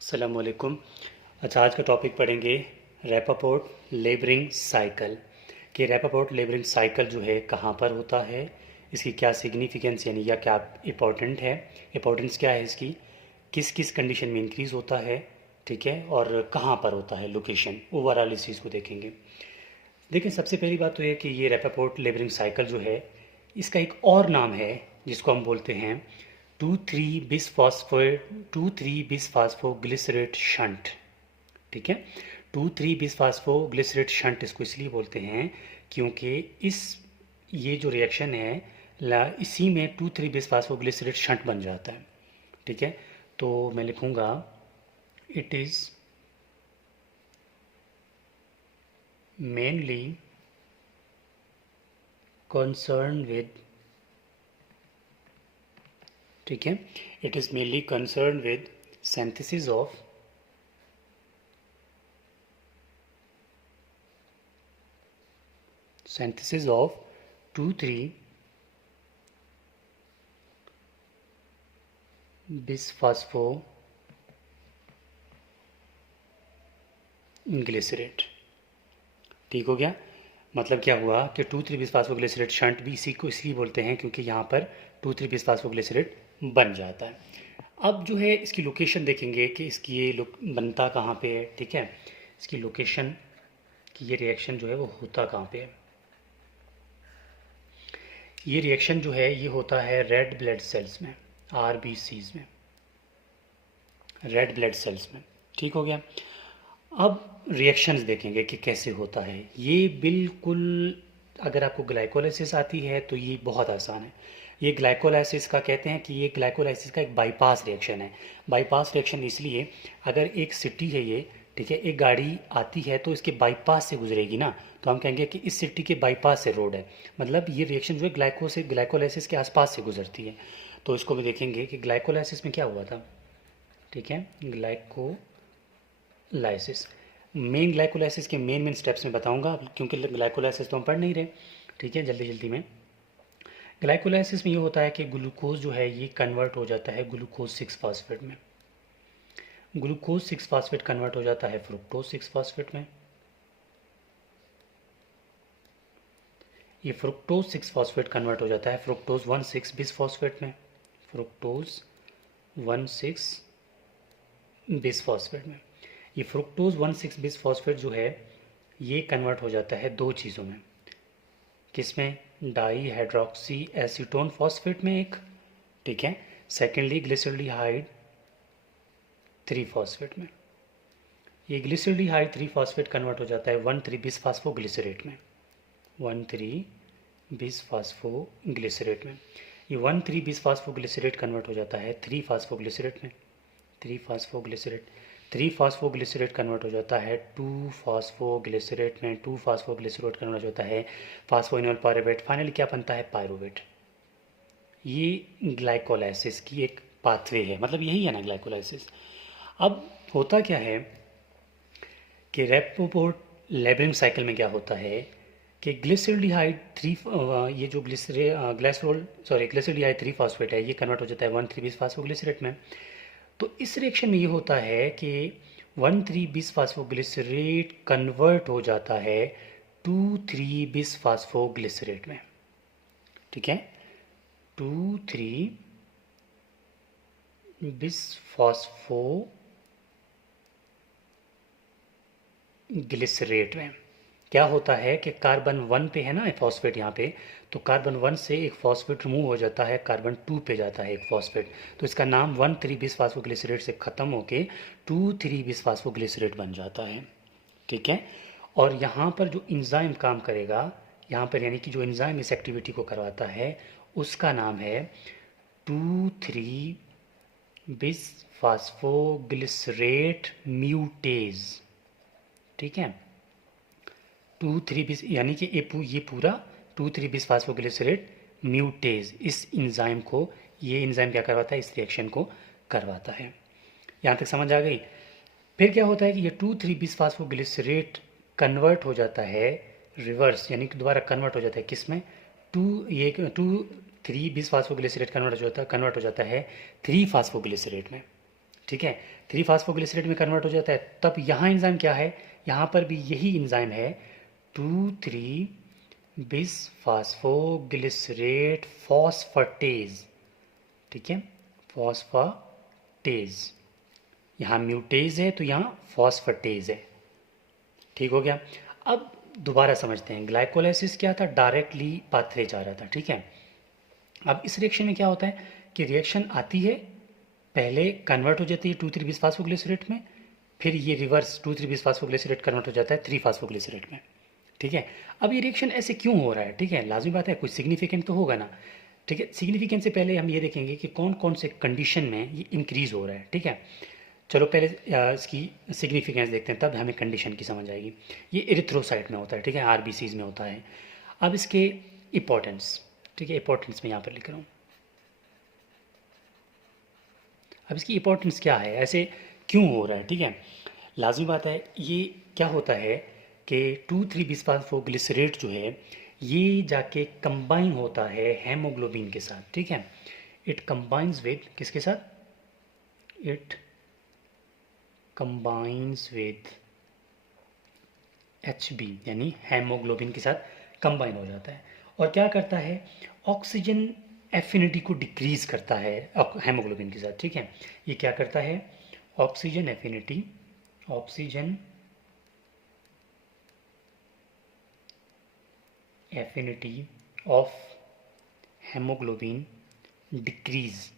अस्सलामुअलैकुम। अच्छा, आज का टॉपिक पढ़ेंगे रैपापोर्ट लेबरिंग साइकिल। कि रैपापोर्ट लेबरिंग साइकिल जो है कहाँ पर होता है, इसकी क्या सिग्निफिकेंस यानी या क्या इम्पोर्टेंट है, इम्पोर्टेंस क्या है इसकी, किस किस कंडीशन में इंक्रीज़ होता है, ठीक है, और कहाँ पर होता है, लोकेशन, ओवरऑल इस चीज़ को देखेंगे। देखिए, सबसे पहली बात तो ये कि ये रैपापोर्ट लेबरिंग साइकिल जो है, इसका एक और नाम है जिसको हम बोलते हैं two three bisphosphoglycerate shunt. ठीक है, 2,3-बिसफास्फोग्लिसरेट शंट इसको इसलिए बोलते हैं क्योंकि इस ये जो रिएक्शन है इसी में 2,3-बिसफास्फोग्लिसरेट शंट बन जाता है। ठीक है, तो मैं लिखूँगा it is mainly concern with, ठीक है, it is mainly concern with synthesis of synthesis of 2,3-बिसफास्फोग्लिसरेट। ठीक हो गया। मतलब क्या हुआ कि 2,3-बिसफास्फोग्लिसरेट शंट भी इसी को इसलिए बोलते हैं क्योंकि यहाँ पर 2,3-बिसफास्फोग्लिसरेट बन जाता है। अब जो है इसकी लोकेशन देखेंगे कि इसकी ये बनता कहाँ पे है। ठीक है, इसकी लोकेशन कि ये रिएक्शन जो है वो होता कहाँ पे है। ये रिएक्शन जो है ये होता है रेड ब्लड सेल्स में, आरबीसीज में, रेड ब्लड सेल्स में। ठीक हो गया। अब रिएक्शंस देखेंगे कि कैसे होता है ये। बिल्कुल, अगर आपको ग्लाइकोलाइसिस आती है तो ये बहुत आसान है। ये ग्लाइकोलाइसिस का कहते हैं कि ये ग्लाइकोलाइसिस का एक बाईपास रिएक्शन है। बाईपास रिएक्शन इसलिए, अगर एक सिटी है ये, ठीक है, एक गाड़ी आती है तो इसके बाईपास से गुजरेगी ना, तो हम कहेंगे कि इस सिटी के बाईपास से रोड है। मतलब ये रिएक्शन जो है ग्लाइकोलाइसिस के आसपास से गुजरती है। तो इसको भी देखेंगे कि ग्लाइकोलाइसिस में क्या हुआ था। ठीक है, ग्लाइकोलाइसिस, मेन ग्लाइकोलाइसिस के मेन स्टेप्स में बताऊंगा क्योंकि ग्लाइकोलाइसिस तो हम पढ़ नहीं रहे। ठीक है, जल्दी जल्दी में। ग्लाइकोलाइसिस में ये होता है कि ग्लूकोज जो है ये कन्वर्ट हो जाता है ग्लूकोज 6 फास्फेट में। ग्लूकोज 6 फास्फेट कन्वर्ट हो जाता है फ्रुक्टोज 6 फास्फेट में। ये फ्रुक्टोज 6 फास्फेट कन्वर्ट हो जाता है फ्रुक्टोज 1,6-बिसफॉस्फेट में। फ्रुक्टोज 1,6-बिसफॉस्फेट में। ये फ्रुक्टोज 1,6-बिसफॉस्फेट जो है ये कन्वर्ट हो जाता है दो चीज़ों में। किसमें? डाई हाइड्रोक्सी एसीटोन फॉस्फेट में एक, ठीक है, सेकेंडली ग्लिसरल्डिहाइड 3 फास्फेट में। ये ग्लिसरल्डिहाइड 3 फास्फेट कन्वर्ट हो जाता है 1,3-बिसफास्फोग्लिसरेट में। 1,3-बिसफास्फोग्लिसरेट में ये 1,3-बिसफास्फोग्लिसरेट कन्वर्ट हो जाता है 3 फास्फोग्लिसरेट में। 3 फास्फोग्लिसरेट, 3 फास्फोग्लिसरेट कन्वर्ट हो जाता है 2 फास्फोग्लिसरेट में। 2 फास्फोग्लिसरेट कन्वर्ट होता है फास्फोइनोल पायरुवेट। फाइनली क्या बनता है? पायरुवेट। ये ग्लाइकोलाइसिस की एक पाथवे है, मतलब यही है ना ग्लाइकोलाइसिस। अब होता क्या है कि रैपोपोर्ट लेबरिंग साइकिल में क्या होता है कि ग्लिसरल्डिहाइड ये जो ग्लिसरल्डिहाइड 3 फास्फेट है ये कन्वर्ट हो जाता है 1,3-बिसफास्फोग्लिसरेट में। तो इस रिएक्शन में ये होता है कि 1,3-बिसफास्फोग्लिसरेट कन्वर्ट हो जाता है 2,3-बिसफास्फोग्लिसरेट में। ठीक है, 2,3-बिसफास्फोग्लिसरेट में क्या होता है कि कार्बन 1 पे है ना फॉस्फेट यहाँ पे, तो कार्बन 1 से एक फॉस्फेट रिमूव हो जाता है, कार्बन 2 पे जाता है एक फॉस्फेट, तो इसका नाम 1,3-बिसफास्फोग्लिसरेट से ख़त्म होके 2,3-बिसफास्फोग्लिसरेट बन जाता है। ठीक है, और यहाँ पर जो इंजाइम काम करेगा यहाँ पर, यानी कि जो इंजाइम इस एक्टिविटी को करवाता है उसका नाम है 2,3-बिसफास्फोग्लिसरेट म्यूटेज। ठीक है, 2,3-बिस यानी कि ये पूरा 2,3-बिसफास्फोग्लिसरेट म्यूटेज, इस इंजाइम को, ये इंजाइम क्या करवाता है? इस रिएक्शन को करवाता है। यहाँ तक समझ आ गई? फिर क्या होता है कि ये 2,3-बिसफास्फोग्लिसरेट कन्वर्ट हो जाता है रिवर्स, यानी कि दोबारा कन्वर्ट हो जाता है किस में? 2,3-बिसफास्फोग्लिसरेट कन्वर्ट हो जाता है 3 फास्फोग्लिसरेट में। ठीक है, 3 फास्फोग्लिसरेट में कन्वर्ट हो जाता है। तब यहाँ एंजाइम क्या है, यहाँ पर भी यही एंजाइम है 2,3 बिस फास्फोग्लिसरेट फॉस्फेटेज, ठीक है, फॉस्फेटेज। यहाँ म्यूटेज है तो यहाँ फॉस्फेटेज है, ठीक हो गया। अब दोबारा समझते हैं, ग्लाइकोलाइसिस क्या था, डायरेक्टली पाथवे जा रहा था, ठीक है। अब इस रिएक्शन में क्या होता है कि रिएक्शन आती है, पहले कन्वर्ट हो जाती है 2,3 बिस फास्फोग्लिसरेट में, फिर ये रिवर्स 2,3 बिस फास्फोग्लिसरेट कन्वर्ट हो जाता है 3 फास्फोग्लिसरेट में, ठीक है। अब ये रिएक्शन ऐसे क्यों हो रहा है, ठीक है, लाजमी बात है कुछ सिग्निफिकेंट तो होगा ना, ठीक है। सिग्निफिकेंट से पहले हम ये देखेंगे कि कौन कौन से कंडीशन में ये इंक्रीज हो रहा है, ठीक है। चलो पहले इसकी सिग्निफिकेंस देखते हैं, तब हमें कंडीशन की समझ आएगी। ये एरिथ्रोसाइट में होता है, ठीक है, आरबीसीज में होता है। अब इसके इंपॉर्टेंस, ठीक है, इंपॉर्टेंस मैं यहाँ पर लिख रहा हूँ। अब इसकी इंपॉर्टेंस क्या है, ऐसे क्यों हो रहा है, ठीक है। लाजमी बात है, ये क्या होता है कि 2,3 बिस्फास्फोग्लिसरेट जो है ये जाके कंबाइन होता है हेमोग्लोबिन के साथ, ठीक है। इट कंबाइंस विद किसके साथ, इट कंबाइंस विद HB यानी हेमोग्लोबिन के साथ कंबाइन हो जाता है, और क्या करता है, ऑक्सीजन एफिनिटी को डिक्रीज करता है हेमोग्लोबिन के साथ, ठीक है। ये क्या करता है, oxygen affinity, oxygen affinity of haemoglobin decrease.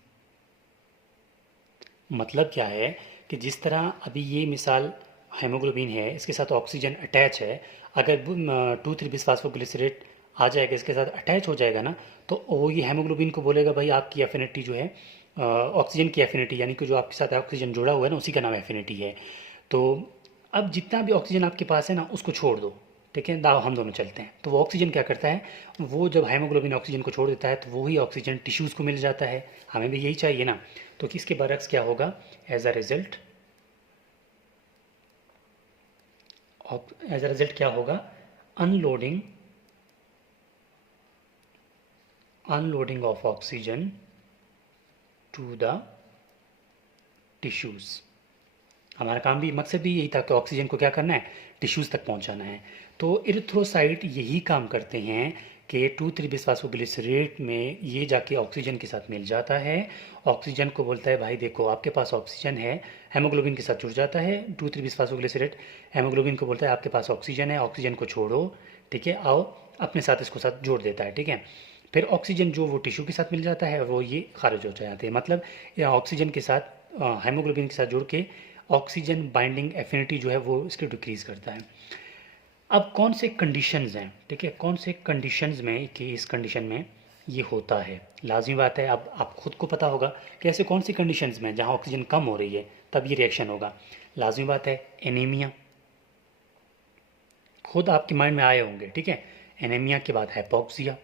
मतलब क्या है कि जिस तरह अभी ये मिसाल हेमोग्लोबिन है, इसके साथ ऑक्सीजन अटैच है, अगर 2,3 बिस्फास्फोग्लिसरेट आ जाएगा इसके साथ अटैच हो जाएगा ना, तो वो ये हेमोग्लोबिन को बोलेगा भाई आपकी एफिनिटी जो है ऑक्सीजन की एफिनिटी, यानी कि जो आपके साथ ऑक्सीजन जुड़ा हुआ है ना उसी का नाम एफिनिटी है। तो अब जितना भी ऑक्सीजन आपके पास है ना उसको छोड़ दो, ठीक है, दाव हम दोनों चलते हैं। तो वो ऑक्सीजन क्या करता है, वो जब हेमोग्लोबिन ऑक्सीजन को छोड़ देता है तो वही ऑक्सीजन टिश्यूज़ को मिल जाता है, हमें भी यही चाहिए ना। तो किसके बरक्स क्या होगा, एज अ रिजल्ट क्या होगा, unloading of oxygen to the tissues. हमारा काम भी, मकसद भी यही था कि ऑक्सीजन को क्या करना है, टिश्यूज़ तक पहुंचाना है। तो इरिथ्रोसाइट यही काम करते हैं कि 2,3 बिस्फास्फोग्लिसरेट में ये जाके ऑक्सीजन के साथ मिल जाता है, ऑक्सीजन को बोलता है भाई देखो आपके पास ऑक्सीजन है, हेमोग्लोबिन के साथ जुड़ जाता है 2,3 बिस्फास्फोग्लिसरेट, हेमोग्लोबिन को बोलता है आपके पास ऑक्सीजन है, ऑक्सीजन को छोड़ो, ठीक है, आओ अपने साथ इसको साथ जोड़ देता है, ठीक है। फिर ऑक्सीजन जो वो टिश्यू के साथ मिल जाता है वो ये खारिज हो जाते हैं, मतलब ऑक्सीजन के साथ हेमोग्लोबिन के साथ जुड़ के ऑक्सीजन बाइंडिंग एफिनिटी जो है वो इसके डिक्रीज करता है। अब कौन से कंडीशंस हैं, ठीक है, कौन से कंडीशंस में कि इस कंडीशन में ये होता है, लाजमी बात है। अब आप खुद को पता होगा कि ऐसे कौन सी कंडीशंस में जहाँ ऑक्सीजन कम हो रही है तब ये रिएक्शन होगा। लाजमी बात है एनीमिया, खुद आपके माइंड में आए होंगे, ठीक है। एनीमिया के बाद हाइपोक्सिया,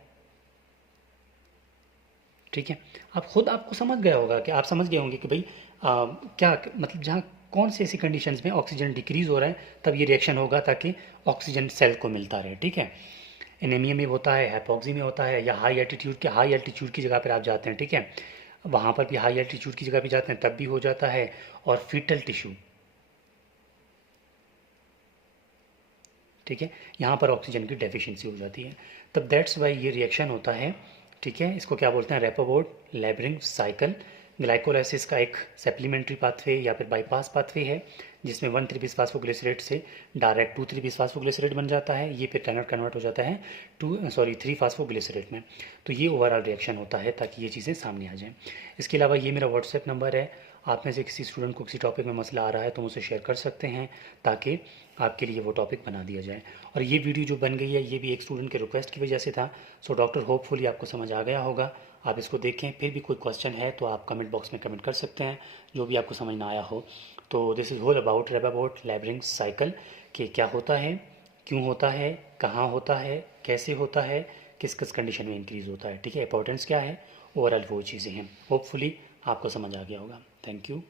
ठीक है। आप खुद आपको समझ गया होगा कि आप समझ गए होंगे कि भाई क्या मतलब जहाँ कौन से ऐसी कंडीशंस में ऑक्सीजन डिक्रीज हो रहा है तब ये रिएक्शन होगा ताकि ऑक्सीजन सेल को मिलता रहे, ठीक है। एनीमिया में होता है, हाइपोक्सी में होता है, या हाई एल्टीट्यूड की जगह पर आप जाते हैं, ठीक है, वहाँ पर भी हाई एल्टीट्यूड की जगह पर जाते हैं तब भी हो जाता है, और फीटल टिश्यू, ठीक है, यहाँ पर ऑक्सीजन की डेफिशिएंसी हो जाती है, तब दैट्स वाई ये रिएक्शन होता है, ठीक है। इसको क्या बोलते हैं, रेपोबोर्ट लैब्रिंग साइकिल। ग्लाइकोलाइसिस का एक सप्लीमेंट्री पाथवे या फिर बाईपास पाथवे है जिसमें 1,3 बिस्फास्फोग्लिसरेट से डायरेक्ट 2,3 बिस्फास्फोग्लिसरेट बन जाता है, ये फिर कन्वर्ट हो जाता है 3 फास्फोग्लिसरेट में। तो ये ओवरऑल रिएक्शन होता है ताकि ये चीज़ें सामने आ जाएँ। इसके अलावा ये मेरा व्हाट्सएप नंबर है, आप में से किसी स्टूडेंट को किसी टॉपिक में मसला आ रहा है तो मुझसे शेयर कर सकते हैं ताकि आपके लिए वो टॉपिक बना दिया जाए। और ये वीडियो जो बन गई है ये भी एक स्टूडेंट के रिक्वेस्ट की वजह से था। सो डॉक्टर होपफुली आपको समझ आ गया होगा, आप इसको देखें, फिर भी कोई क्वेश्चन है तो आप कमेंट बॉक्स में कमेंट कर सकते हैं जो भी आपको समझ ना आया हो। तो दिस इज़ होल अबाउट रेबाबोट लैब्रिंग साइकिल, कि क्या होता है, क्यों होता है, कहाँ होता है, कैसे होता है, किस किस कंडीशन में इंक्रीज़ होता है, ठीक है, इंपॉर्टेंस क्या है, ओवरऑल वो चीज़ें हैं। होपफुली आपको समझ आ गया होगा। Thank you.